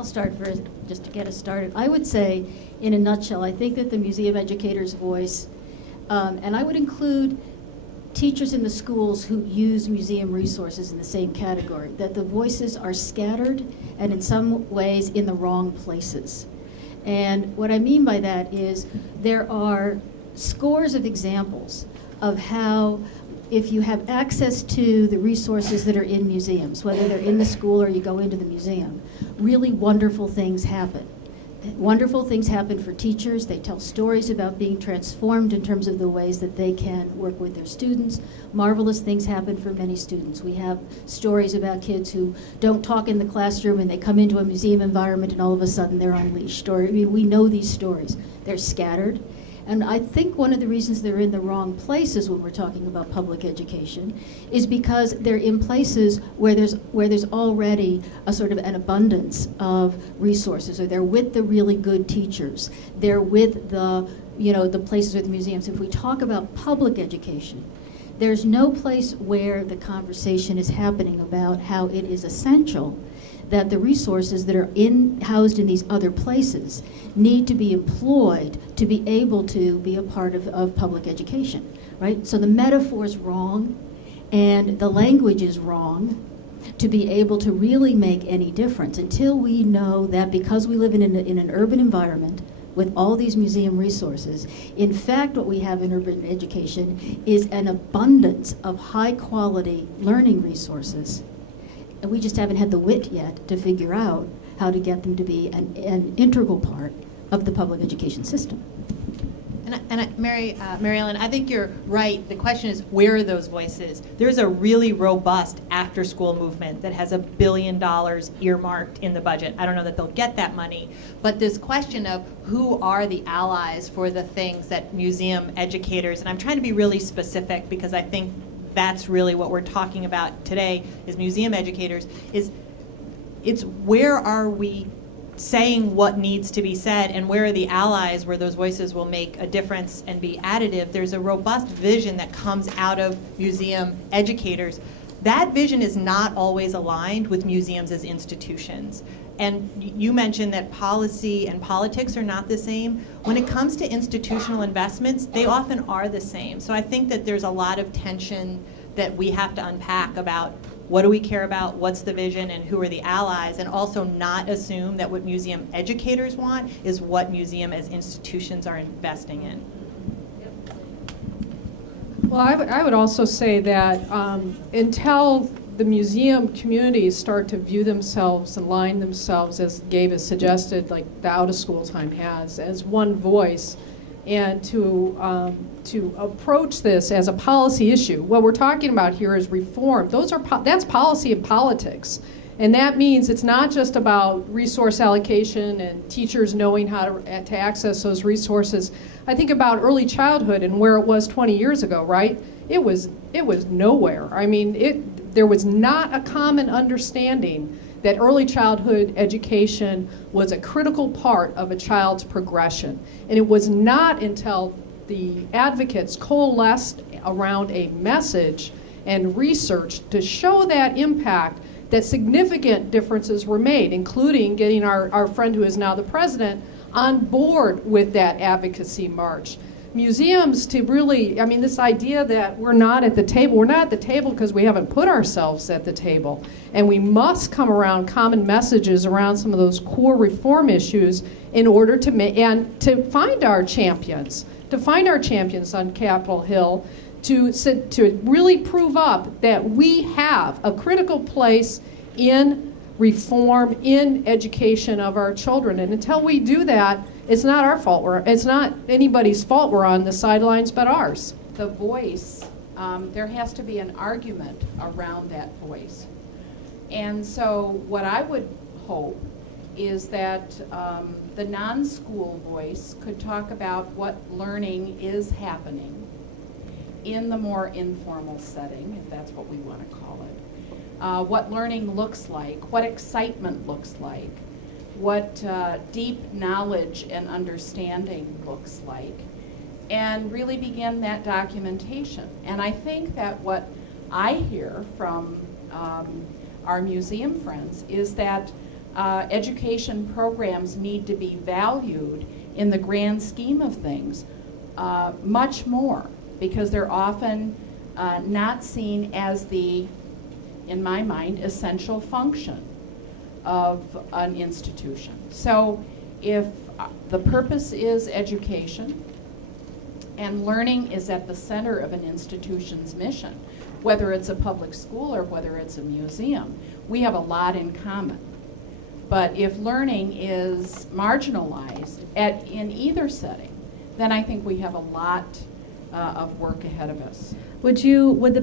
I'll start first, just to get us started. I would say, in a nutshell, I think that the museum educator's voice, and I would include teachers in the schools who use museum resources in the same category, that the voices are scattered and in some ways in the wrong places. And what I mean by that is there are scores of examples of how, if you have access to the resources that are in museums, whether they're in the school or you go into the museum, really wonderful things happen. Wonderful things happen for teachers. They tell stories about being transformed in terms of the ways that they can work with their students. Marvelous things happen for many students. We have stories about kids who don't talk in the classroom and they come into a museum environment and all of a sudden they're unleashed. Or, I mean, we know these stories. They're scattered. And I think one of the reasons they're in the wrong places when we're talking about public education is because they're in places where there's already a sort of an abundance of resources, or they're with the really good teachers. They're with the places with museums. If we talk about public education, there's no place where the conversation is happening about how it is essential that the resources that are housed in these other places need to be employed to be able to be a part of public education, right? So the metaphor's wrong and the language is wrong to be able to really make any difference until we know that because we live in an urban environment with all these museum resources, in fact what we have in urban education is an abundance of high quality learning resources. And we just haven't had the wit yet to figure out how to get them to be an integral part of the public education system. Mary Ellen, I think you're right. The question is, where are those voices? There's a really robust after-school movement that has $1 billion earmarked in the budget. I don't know that they'll get that money, but this question of who are the allies for the things that museum educators, and I'm trying to be really specific because I think that's really what we're talking about today is museum educators, it's where are we saying what needs to be said and where are the allies where those voices will make a difference and be additive. There's a robust vision that comes out of museum educators. That vision is not always aligned with museums as institutions. And you mentioned that policy and politics are not the same. When it comes to institutional investments, they often are the same. So I think that there's a lot of tension that we have to unpack about what do we care about, what's the vision, and who are the allies, and also not assume that what museum educators want is what museum as institutions are investing in. Well, I would also say that until the museum communities start to view themselves and line themselves, as Gabe has suggested, like the out-of-school time has, as one voice, and to approach this as a policy issue. What we're talking about here is reform. That's policy and politics. And that means it's not just about resource allocation and teachers knowing how to access those resources. I think about early childhood and where it was 20 years ago, right? It was nowhere. I mean, there was not a common understanding that early childhood education was a critical part of a child's progression. And it was not until the advocates coalesced around a message and research to show that impact that significant differences were made, including getting our friend who is now the president on board with that advocacy march. Museums to really, I mean, this idea that we're not at the table because we haven't put ourselves at the table. And we must come around common messages around some of those core reform issues in order to find our champions on Capitol Hill, to really prove up that we have a critical place in reform, in education of our children. And until we do that, it's not our fault. It's not anybody's fault we're on the sidelines but ours. The voice, there has to be an argument around that voice. And so what I would hope is that the non-school voice could talk about what learning is happening in the more informal setting, if that's what we want to call it. What learning looks like, what excitement looks like, what deep knowledge and understanding looks like, and really begin that documentation. And I think that what I hear from our museum friends is that education programs need to be valued in the grand scheme of things much more, because they're often not seen as the, in my mind, essential function of an institution. So if the purpose is education and learning is at the center of an institution's mission, whether it's a public school or whether it's a museum, we have a lot in common. But if learning is marginalized in either setting, then I think we have a lot of work ahead of us. Would the